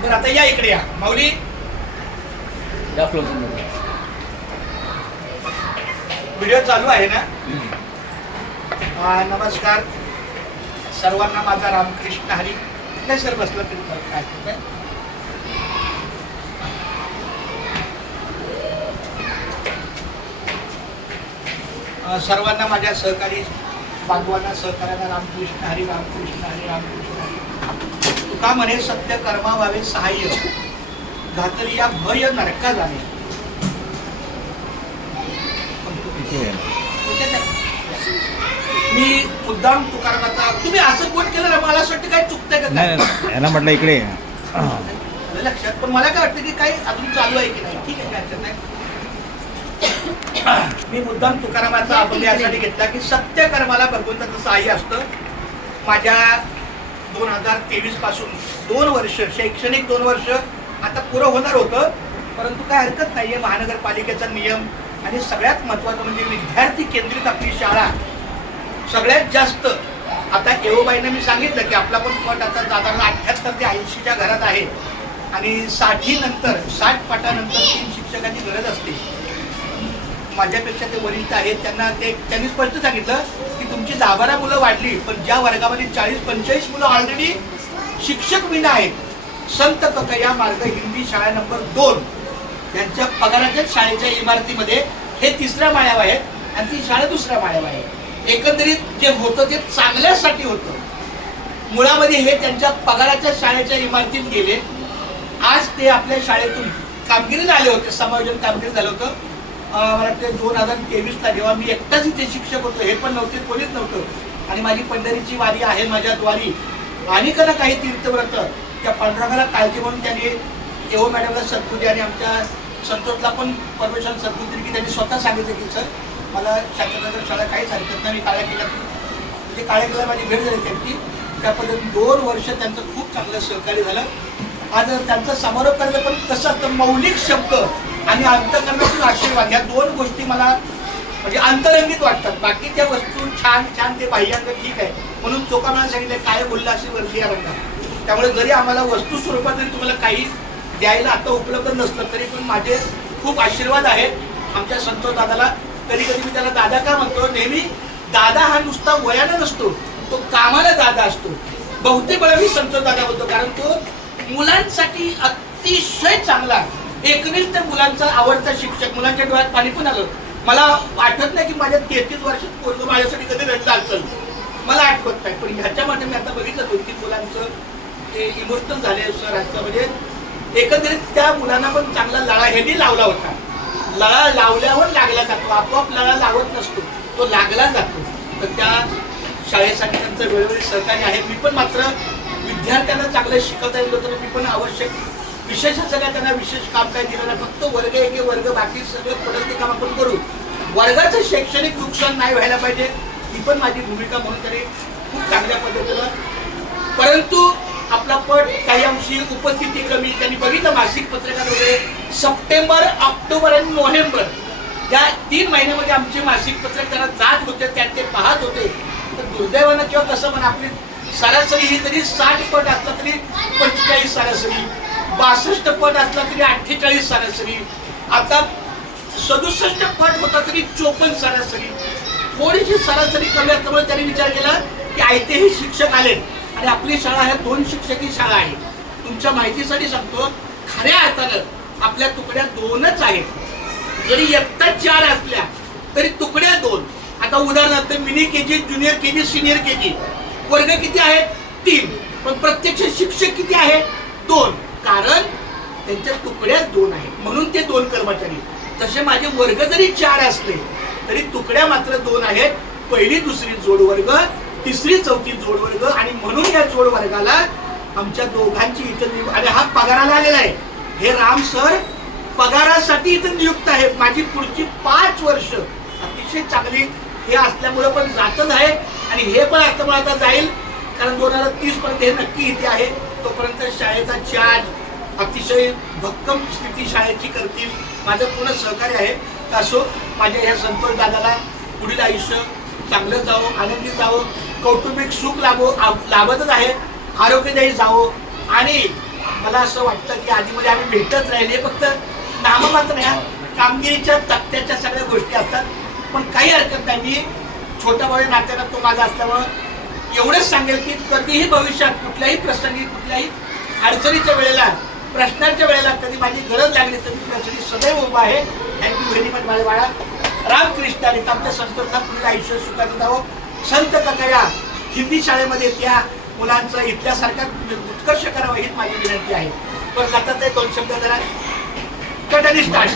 बरं आता या इकडे या माऊली. व्हिडिओ चालू आहे ना? नमस्कार सर्वांना, माझा रामकृष्ण हरी. नाही सर बसलं तरी काय. सर्वांना, माझ्या सहकारी बांधवांना, सहकार्यांना रामकृष्ण हरी, रामकृष्ण हरी, रामकृष्ण हरी. तुका म्हणे सत्य कर्मा व्हावे सहाय्य, घातली या भय नरका जाणे. मी मुद्दाम तुकारामाचा, तुम्ही असं कोण केलं ना, मला असं वाटतं काय चुकतंय का? नाही यांना म्हटलं इकडे लक्षात, पण मला काय वाटतं की काही अजून चालू आहे की नाही. ठीक आहे, काय हरकत नाही. मी मुद्दाम तुकारामाचा आपण यासाठी घेतला की सत्य कर्माला भगवंताचं सहाय्य असतं. माझ्या 2023 पासून 2 वर्ष, शैक्षणिक 2 वर्ष आता पुरं होणार होतं, परंतु काय हरकत नाहीये. महानगरपालिकेचा नियम आणि सगळ्यात महत्त्वाचं म्हणजे विद्यार्थी केंद्रित आपली शाळा सगळ्यात जास्त. आता येऊबाईनं मी सांगितलं की आपला पण पट आता साधारण 78 ते 80च्या घरात आहे आणि 60 नंतर 60 पाठानंतर 3 शिक्षकांची गरज असते. माझ्यापेक्षा ते वरिष्ठ आहेत, त्यांनी स्पष्ट सांगितलं की तुमची 10-12 मुलं वाढली, पण ज्या वर्गामध्ये 40-45 मुलं ऑलरेडी शिक्षक विना आहेत. संत ककया मार्ग हिंदी शाळा नंबर 2 यांच्या पगाराच्या शाळेच्या इमारतीमध्ये हे 3ऱ्या माळ्यावर आहे आणि ती शाळा 2ऱ्या माळ्यावर आहे. एकंदरीत जे होतं ते चांगल्यासाठी होतं. मुळामध्ये हे त्यांच्या पगाराच्या शाळेच्या इमारतीत गेले. आज ते आपल्या शाळेतून कामगिरीला आले होते, समायोजन कामगिरी झालं होतं. मला वाटतं 2023ला जेव्हा मी एकटाच इथे शिक्षक होतो, हे पण नव्हते, कोणीच नव्हतं, आणि माझी पंढरीची वारी आहे माझ्या द्वारी, आणि कदा काही तीर्थव्रत, त्या पांडुरंगाला काळजी म्हणून त्यांनी एवो मॅडमला सद्बुद्धी आणि आमच्या संतोषला पण परमेश्वर सद्बुद्धी दिली की त्यांनी स्वतः सांगितलं की सर मला शास्त्रज्ञ शाळा काहीच हरकत नाही. मी काळ्या केल्या, म्हणजे काळ्या केल्या माझी भेट झाली त्यांची. त्या पद्धतीने 2 वर्ष त्यांचं खूप चांगलं सहकार्य झालं. आज त्यांचा समारोप करायचं, पण कसं असतं, मौलिक शब्द आणि अंतःकरणातून आशीर्वाद, ह्या 2 गोष्टी मला म्हणजे अंतरंगित वाटतात. बाकी त्या वस्तू छान छान, ते बाह्यांग ठीक आहे, म्हणून चोका मला सांगितलं काय बोलला अशी वरती या रंगात. त्यामुळे जरी आम्हाला वस्तू स्वरूपात जरी तुम्हाला काही द्यायला आता उपलब्ध नसलं तरी पण माझे खूप आशीर्वाद आहेत आमच्या संतोष दादाला. कधी कधी मी त्याला दादा का म्हणतो, नेहमी दादा हा नुसता वयानं नसतो, तो कामाला दादा असतो. बहुतेक वेळा मी संतोष दादा बोलतो, कारण तो मुलांसाठी अतिशय चांगला, एकनिष्ठ मुलांचा आवडता शिक्षक. मुलांच्या डोळ्यात पाणी पण आलं. मला आठवत नाही की माझ्या 33 वर्षात पोरगं माझ्यासाठी कधी रडलं असेल, मला आठवत नाही. पण ह्याच्या मध्ये मी आता बघितलं 2-3 मुलांचं ते इमोशनल झाले सर असतं. म्हणजे एकंदरीत त्या मुलांना पण चांगला लळा ह्यांनी लावला होता. लळा लावल्यावर लागला जातो, आपोआप लळा लावत नसतो, तो लागला जातो. तर त्या शाळेसाठी त्यांचं वेळोवेळी सहकार्य आहे. मी पण मात्र विद्यार्थ्यांना चांगलं शिकवता येईल तर मी पण आवश्यक विशेष सगळ्या त्यांना विशेष काम काय दिलं नाही. फक्त वर्ग 1 वर्ग, बाकी सगळं पडत ते काम आपण करू. वर्गाचं शैक्षणिक नुकसान नाही व्हायला पाहिजे, ही पण माझी भूमिका म्हणून तरी खूप चांगल्या पद्धतीनं. परंतु आपला पट काही अंशी उपस्थिती कमी. त्यांनी बघितलं मासिक पत्रकार वगैरे सप्टेंबर, ऑक्टोबर आणि नोव्हेंबर या 3 महिन्यामध्ये आमचे मासिक पत्रकार जात होते, त्यात ते पाहत होते. तर दुर्दैवानं किंवा कसं म्हणा, आपली सरासरी ही तरी 60 पट असला तरी 45 सरासरी, 62 पट असला तरी 48 सरासरी, आता 67 पट होता तरी 54 सरासरी. थोडीशी सरासरी कमी असल्यामुळे त्यांनी विचार केला की आयते हे शिक्षक आले आणि आपली शाळा ह्या 2 शिक्षकी शाळा आहे. तुमच्या माहितीसाठी सांगतो, खऱ्या अर्थानं आपल्या तुकड्या 2च आहेत. जरी इयत्ता 4 असल्या तरी तुकड्या 2. आता उदाहरणार्थ mini KG, junior KG, senior KG, वर्ग किती आहेत? 3, पण प्रत्यक्ष शिक्षक किती आहेत? 2. कारण त्यांच्या तुकड्या 2 आहेत, म्हणून ते 2 कर्मचारी. तसे माझे वर्ग जरी 4 असले तरी तुकड्या मात्र 2 आहेत. पहिली दुसरी जोड वर्ग, तिसरी चौथी जोड वर्ग, आणि म्हणून या जोड वर्गाला आमच्या दोघांची इथं, आणि हा पगाराला आलेला आहे. हे राम सर पगारासाठी इथं नियुक्त आहे. माझी पुढची 5 वर्ष अतिशय चांगली हे असल्यामुळं पण जातच आहे, आणि हे पण असल्यामुळे आता जाईल, कारण 2030 पर्यंत हे नक्की इथे आहे. तोपर्यंत शाळेचा चार्ज अतिशय भक्कम स्थिती शाळेची करतील. माझं पूर्ण सहकार्य आहे. असो, माझ्या ह्या संतोष दादाला पुढील आयुष्य चांगलं जावं, आनंदी जावं, कौटुंबिक सुख लाभतच आहे, आरोग्यदायी जावं, आणि मला असं वाटतं की आधीमध्ये आम्ही भेटत राहिले, फक्त नाममात्र ह्या कामगिरीच्या तक्त्याच्या सगळ्या गोष्टी असतात. पण काही हरकत नाही, मी छोटा भाऊ या नात्यानं तो माझा असल्यामुळं एवढंच सांगेल की कधीही भविष्यात कुठल्याही प्रसंगी, कुठल्याही अडचणीच्या वेळेला, प्रश्नांच्या वेळेला कधी माझी गरज लागली तर मी त्यासाठी सदैव उभा आहे. थँक्यू व्हेरी मच माझ्या बाळा. रामकृष्ण आणि आमच्या संस्थेचा पुढील आयुष्य सुखाचं जावं. संत कथया हिंदी शाळेमध्ये त्या मुलांचं इथल्यासारखा उत्कर्ष करावं हीच माझी विनंती आहे. पण आता ते 2 शब्द जरा कटाने स्टार्ट